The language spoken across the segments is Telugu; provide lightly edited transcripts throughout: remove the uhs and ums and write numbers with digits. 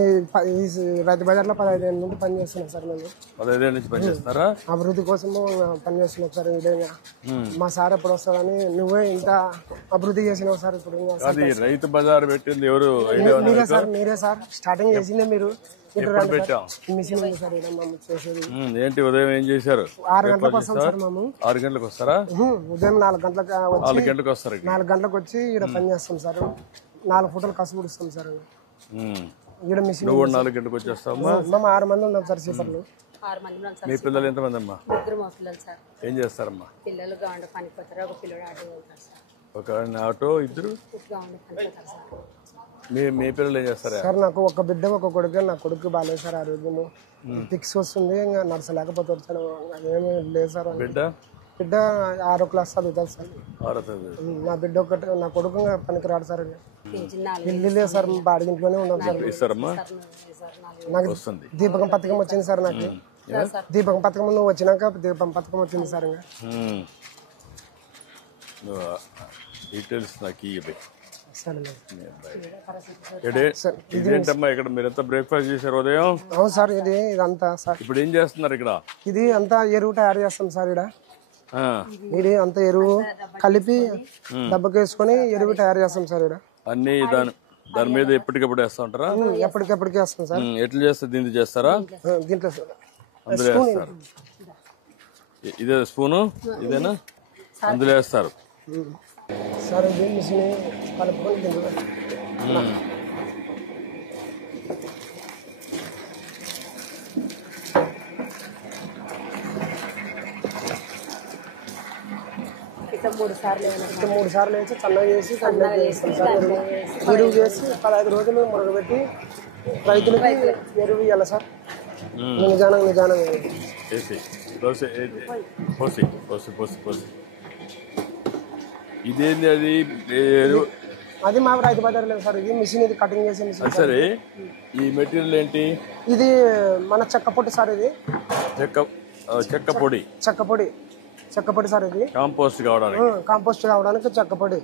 రైతు బజార్లో 15 ఏళ్ళ నుండి పనిచేస్తున్నాం సార్. మేము 15 ఏళ్ళ నుంచి పనిచేస్తున్నారా? అభివృద్ధి కోసము పనిచేస్తున్నాం సార్. విధంగా మా సార్ ఎప్పుడు వస్తారని నువ్వే ఇంత అభివృద్ధి చేసినావు సార్. ఇప్పుడు అది రైతు బజార్ పెట్టింది ఎవరు? మీరే సార్ స్టార్టింగ్ చేసిందే మీరు. మిషన్ ఉంది సార్ చేసేది. ఏంటి ఉదయం ఏం చేశారు? 6 గంటలకు వస్తాం సార్. మేము 6 గంటలకు వస్తారా? ఉదయం 4 గంటలకు 4 గంటలకు వస్తారు. 4 గంటలకు వచ్చి ఇక్కడ పని చేస్తాం సార్. 4 ఫోటోలు కసు కుడుస్తాం సార్. ఇక్కడ మిషన్ 4 గంటలకు వచ్చేస్తామా? మేము 6 మంది ఉన్నాం సార్. సీపర్లు 6 మంది ఉన్నాం సార్. మీ పిల్లలు ఎంతమంది అమ్మా? 3 మా పిల్లలు సార్. ఏం చేస్తారమ్మా? పిల్లలు గాండ పనికి పోతారు. ఒక పిల్లడు ఆటో వెళ్తారు సార్. ఒక ఆటో, ఇద్దరు గాండ పనికి పోతారు సార్. మీ పిల్లలు ఏం చేస్తారా? సార్ నాకు ఒక బిడ్డ ఒక కొడుకు. నా కొడుకు బాగాలేదు సార్. ఆరోగ్యము ఫిక్స్ వస్తుంది. ఇంకా నడచలేకపోతాడు సార్. ఏమీ లేదు సార్. బిడ్డ 6వ క్లాస్ చదువుతారు సార్. నా బిడ్డ ఒకటి. నా కొడుకు పనికి రాడు సార్. ఇల్లు లేదు సార్. బాడిగింట్లోనే ఉన్నాం సార్. ఇస్తారమ్మా? నాకు దీపకం పథకం వచ్చింది సార్. నాకు దీపకం పథకం నువ్వు వచ్చినాక దీపం పథకం వచ్చింది సార్. డీటెయిల్స్ నాకు సరే ఇదేంటమ్మా ఇక్కడ మీరంతా బ్రేక్ఫాస్ట్ చేశారు ఉదయం? అవును సార్. ఇదంతా సార్ ఇప్పుడు ఏం చేస్తున్నారు ఇక్కడ? ఇది అంతా ఎరువు తయారు చేస్తాం సార్. ఇది అంతా ఎరువు కలిపి దెబ్బకేసుకొని ఎరువు తయారు చేస్తాం సార్. అన్ని దాని మీద ఎప్పటికప్పుడు వేస్తా ఉంటారా? ఎప్పటికెప్పటికి వేస్తాం సార్. ఎట్లా చేస్తారు? దీంట్లో చేస్తారా? దీంట్లో అందులో వేస్తారు. ఇదే స్పూను ఇదేనా? అందులో వేస్తారు సార్. ఇది మిషన్ కలుపుకొని దీంట్లో మూడు సార్లు వేసి చల్లగా చేసి చేస్తాం సార్. ఎరువు చేసి 15 రోజులు మురగబెట్టి రైతులకి ఎరువు ఇవ్వాలి సార్. నిజానం ఇదేంది? అది మా రైతు బజార్ లేదు సార్. ఇది మిషన్. ఇది కటింగ్ చేసే మిషన్. సరే, ఈ మెటీరియల్ ఏంటి? ఇది మన చెక్క పొడి సార్. ఇది చెక్క పొడి సార్. ఇది కాంపోస్ట్ కావడానికి చెక్క పొడి.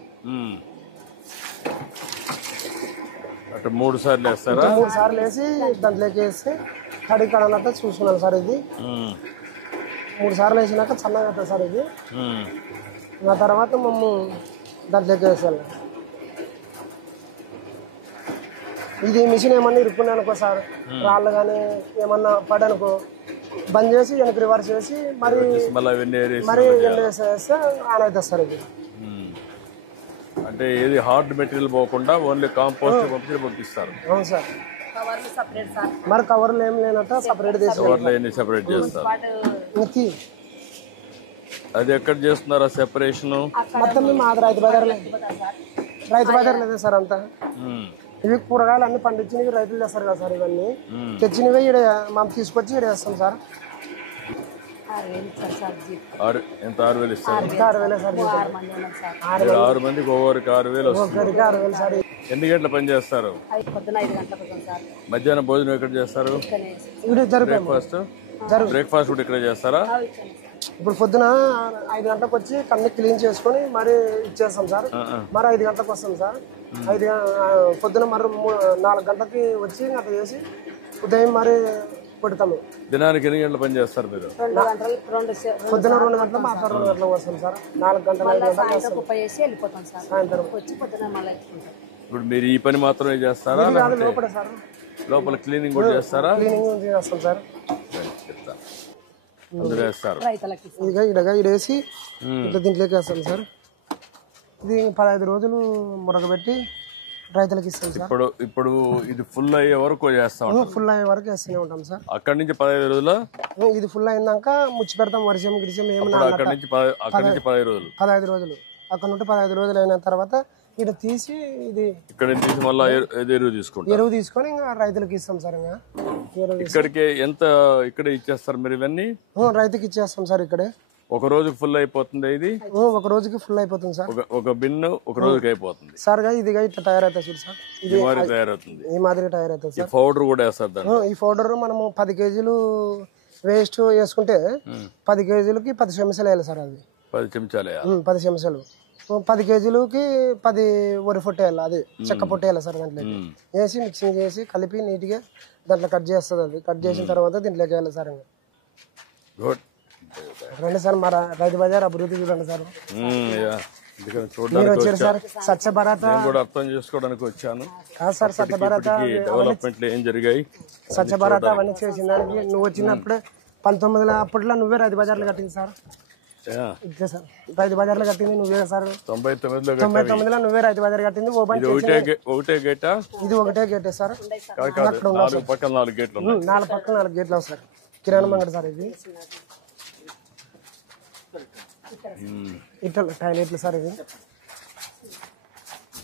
అటు 3 సార్లు వేస్తారా? 3 సార్లు వేసి దాంట్లోకి వేసి కడిగి కడాలంతా చూసుకున్నాను సార్. ఇది 3 సార్లు వేసినాక చల్లగా అవుతుంది సార్. ఇది ఆ తర్వాత మేము దాంట్లోకి వేసాను. ఇది మిషన్ ఏమన్నా ఇరుక్కున్నాయి అనుకో సార్, రాళ్ళు కానీ ఏమన్నా పడనుకో బంద్ చేసి వెనక్కి రివర్స్ చేసి మరి వేస్తే ఆన్ అవుతుంది సార్. ఇది అంటే ఏది హార్డ్ మెటీరియల్ పోకుండా ఓన్లీ కాంపోస్ట్ పంపిస్తారు. అవును సార్. మరి కవర్లు ఏం లేనట్టు సపరేట్ చేస్తారు. అది ఎక్కడ చేస్తున్నారా సెపరేషన్? మొత్తం మాది రైతు బజార్ లేదు సార్. అంతా ఇవి కూరగాయలు అన్ని పండించినవి రైతులు చేస్తారు కదా సార్. ఇవన్నీ తెచ్చినవి ఇక్కడ మనం తీసుకొచ్చి ఇక్కడ వేస్తాం సార్. 6,000 ఇస్తారు. 6,000 సార్. 6 మందికి ఒక్కొక్కరికి 6,000 వస్తుంది. సార్. ఎన్ని గంటల పని చేస్తారు? మధ్యాహ్నం భోజనం ఎక్కడ చేస్తారు? బ్రేక్ఫాస్ట్ కూడా ఇక్కడ చేస్తారా? ఇప్పుడు పొద్దున 5 గంటలకు వచ్చి కన్ను క్లీన్ చేసుకుని మరి ఇచ్చేస్తాం సార్. మరి 5 గంటలకు వస్తాం సార్. పొద్దున మరి 4 గంటలకి వచ్చి అట్లా చేసి ఉదయం మరి పెడతాము. దినానికి ఎన్ని గంటల పని చేస్తారు మీరు? పొద్దున 2 గంటలు మాత్రం 2 గంటలకు వస్తాం సార్. 4 గంటలు 5 గంటలకు సాయంత్రం. ఇప్పుడు మీరు ఈ పని మాత్రమే చేస్తారా? లోపల సార్. లోపల క్లీనింగ్ కూడా చేస్తారా? క్లీనింగ్ చేస్తాం సార్. అందులో వేస్తారు. ఇడేసి ఇట్లా దీంట్లోకి వేస్తాం సార్. ఇది 15 రోజులు మురగబెట్టి రైతులకు ఇస్తాం సార్. ఇప్పుడు ఇది ఫుల్ అయ్యే వరకు చేస్తాం. ఫుల్ అయ్యే వరకు వేస్తూనే ఉంటాం సార్. అక్కడి నుంచి 15 రోజులు ఇది ఫుల్ అయినాక ముచ్చి పెడతాం. వర్షం గిరిశం ఏమన్నా 15 రోజులు. 15 రోజులు అక్కడ నుండి 15 రోజులు అయిన తర్వాత ఇక్కడ తీసి ఇది ఇక్కడ తీసి మళ్ళీ ఎరువు తీసుకొని ఇంకా రైతులకు ఇస్తాం సార్. ఇక్కడికి ఎంత ఇక్కడ ఇచ్చేస్తారు మీరు? ఇవన్నీ రైతుకి ఇచ్చేస్తాం సార్. ఇక్కడే ఒక రోజుకి ఫుల్ అయిపోతుంది. ఇది ఒక రోజుకి ఫుల్ అయిపోతుంది సార్. ఒక బిన్ను ఒక రోజుకి అయిపోతుంది సార్. ఇదిగా ఇట్లా తయారైతుంది చూడు సార్. ఇది తయారవుతుంది. ఈ మాదిరి తయారైతుంది సార్. పౌడర్ కూడా వేస్తారు. ఈ పౌడర్ మనము 10 కేజీలు వేస్ట్ వేసుకుంటే 10 కేజీలకి 10 చెంచాలు వేయాలి సార్. అది 10 చెంచాలు. 10 చెంచాలు 10 కేజీలకి 10 వరి పొట్టు వేయాలి, అది చెక్క పొట్టు వేయాలి సార్. దాంట్లోకి వేసి మిక్సింగ్ చేసి కలిపి నీట్గా దాంట్లో కట్ చేస్తుంది. అది కట్ చేసిన తర్వాత దీంట్లోకి వేయాలి సార్. గుడ్. రండి సార్, మన రైతు బజార్ అభివృద్ధి చూడండి సార్. ఎందుకంటే మీరు చూడడానికి వచ్చారు సార్. స్వచ్ఛ భారత్ నేను కూడా అర్థం చేసుకోవడానికి వచ్చాను. కాదు సార్, స్వచ్ఛ భారత్ డెవలప్మెంట్లు ఏం జరిగాయి, స్వచ్ఛ భారత్ అవన్నీ చేసిన దానికి నువ్వు వచ్చినప్పుడే 1900 అప్పట్లో నువ్వే రైతు బజార్లో కట్టింది సార్. ఇదే సార్ రైతు బజార్లో కట్టింది నువ్వే సార్. 99లో 99లో నువ్వే రైతు బజార్ కట్టింది. ఓపెన్ ఒకటే గేటా? ఇది ఒకటే గేటే సార్. 4 పక్కల 4 గేట్లు ఉన్నాయి. 4 పక్కన 4 గేట్లు సార్. కిరాణా మంగడి సార్. ఇది ఇట్లా టాయిలెట్లు సార్. ఇది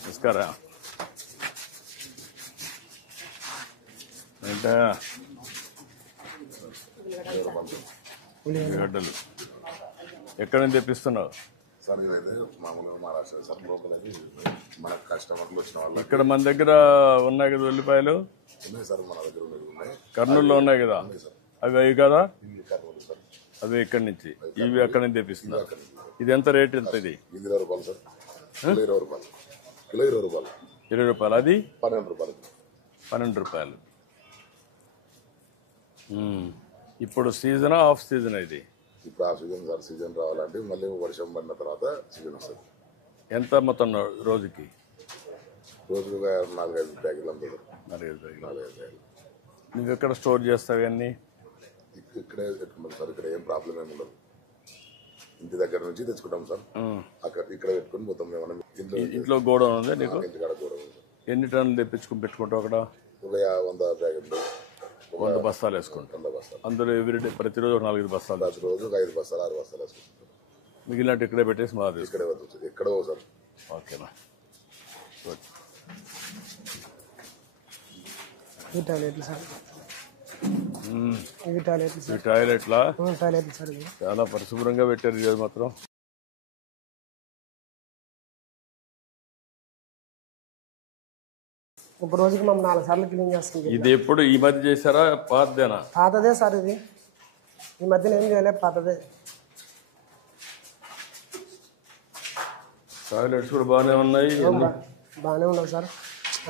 నమస్కారం. అంటే ఉల్లిగడ్డలు ఎక్కడ నుంచి తెప్పిస్తున్నావు సార్? ఇదైతే మామూలుగా మహారాష్ట్ర సార్. లోపల మన కస్టమర్లు వచ్చిన వాళ్ళు ఇక్కడ మన దగ్గర ఉన్నాయి కదా ఉల్లిపాయలు, ఉన్నాయి సార్. మన దగ్గర ఉన్నాయి. కర్నూలులో ఉన్నాయి కదా, అవి కదా? ఇల్లు కర్నూలు సార్. అవి ఎక్కడి నుంచి? ఇవి ఎక్కడి నుంచి తెప్పిస్తున్నారు? ఇది ఎంత రేట్? ఎంత ఇది? ఇది 20 రూపాయలు సార్. కిలో 20 రూపాయలు. కిలో 20 రూపాయలు. 20 రూపాయలు. అది 12 రూపాయలు. 12 రూపాయలు. ఇప్పుడు సీజనా ఆఫ్ సీజన్? ఇది ఇప్పుడు ఆ సీజన్ సార్. సీజన్ రావాలంటే మళ్ళీ వర్షం పడిన తర్వాత సీజన్ వస్తుంది. ఎంత మొత్తం రోజుకి? రోజుకు 4-5 ప్యాకెట్లు అమ్ముతారు. 4-5 ప్యాకెట్లు. 4-5 ప్యాకెట్లు. నువ్వు ఎక్కడ స్టోర్ చేస్తావు అన్నీ? ఇక్కడే పెట్టుకుంటాం సార్. ఇక్కడ ఏం ప్రాబ్లం ఏమి ఉండదు. ఇంటి దగ్గర నుంచి తెచ్చుకుంటాం సార్. అక్కడ ఇక్కడ పెట్టుకుని మొత్తం మనం ఇంట్లో గోడౌన్ ఉంది నీకు? ఇంటికాడ కూడా ఉంది సార్. ఎన్ని టన్నులు తెప్పించుకుని పెట్టుకుంటావు అక్కడ? ఒక 100 ప్యాకెట్లు, 100 బస్తాలు వేసుకుంటాం. 100 బస్తాలు. అందులో ఎవ్రీడే ప్రతిరోజు 4-5 బస్తాలు. ప్రతిరోజు 5 బస్తాలు 6 బస్తాలు వేసుకుంటాం. మిగిలినట్టు ఇక్కడే పెట్టేసి మాది ఇక్కడే వద్దు, ఎక్కడో సార్. ఓకేనా? ఈ టాయిలెట్లు సార్. ఇవి టాయిలెట్లు ఈ సార్. టాయిలెట్లా? టాయిలెట్లు సార్. ఇవి చాలా పరిశుభ్రంగా పెట్టారు ఇది మాత్రం. ఒక రోజుకి మేము 4 సార్లు క్లీన్ చేస్తాం. ఇది ఎప్పుడు ఈ మధ్య చేశారా? పాతదేనా? పాతదే సార్. ఇది ఈ మధ్యన ఏం చేయలేదు, పాతదే. టాయిలెట్స్ కూడా బాగానే ఉన్నాయి. బాగానే ఉన్నాం సార్.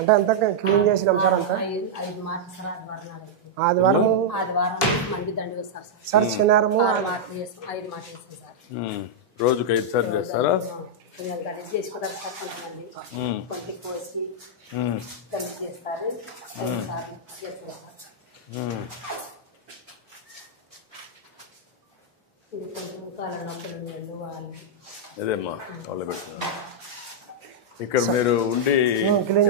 అంటే అంతా క్లీన్ చేసినాం సార్. అంతా 5 మాటలు సార్. ఆదివారం మంది దండి వస్తారు సార్. సార్ శనివారము 6 మాటలు చేస్తాం, 5 మాటలు చేస్తాం సార్. రోజుకి 5 సార్లు చేస్తారా? గలీజ్ చేసుకుంటారు సార్ కొంతమంది. కొంచెం కోసి గలీజ్ చేస్తారు. 5 సార్లు చేస్తారు సార్. ఇది కొంచెం కాళ్ళ నొప్పులు నీళ్ళు వాళ్ళకి అదేమ్మా వాళ్ళు పెట్టిన. ఇక్కడ మీరు ఉండి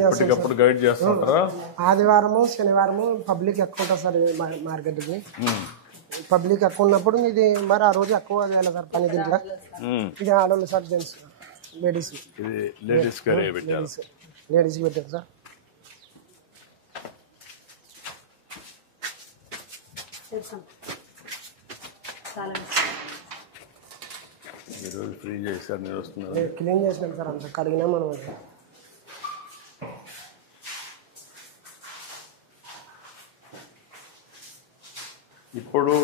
ఎప్పటికప్పుడు గైడ్ చేస్తుంటారా? ఆదివారము శనివారము పబ్లిక్ ఎక్కువ ఉంటుంది సార్ మార్కెట్కి. పబ్లిక్ ఎక్కువ ఉన్నప్పుడు ఇది మరి ఆ రోజు ఎక్కువ చేయాలి సార్ పని. దీంట్లో ఇది ఆడవాళ్ళు సార్, జెంట్స్, లేడీస్. ఇది లేడీస్ కరే పెట్టారు. లేడీస్కి పెట్టారు సార్. ఈరోజు ఫ్రీ చేశారు. నేను వస్తున్నారు. క్లీన్ చేసినాం సార్. అంతా కడిగినాం మనం. ఇప్పుడు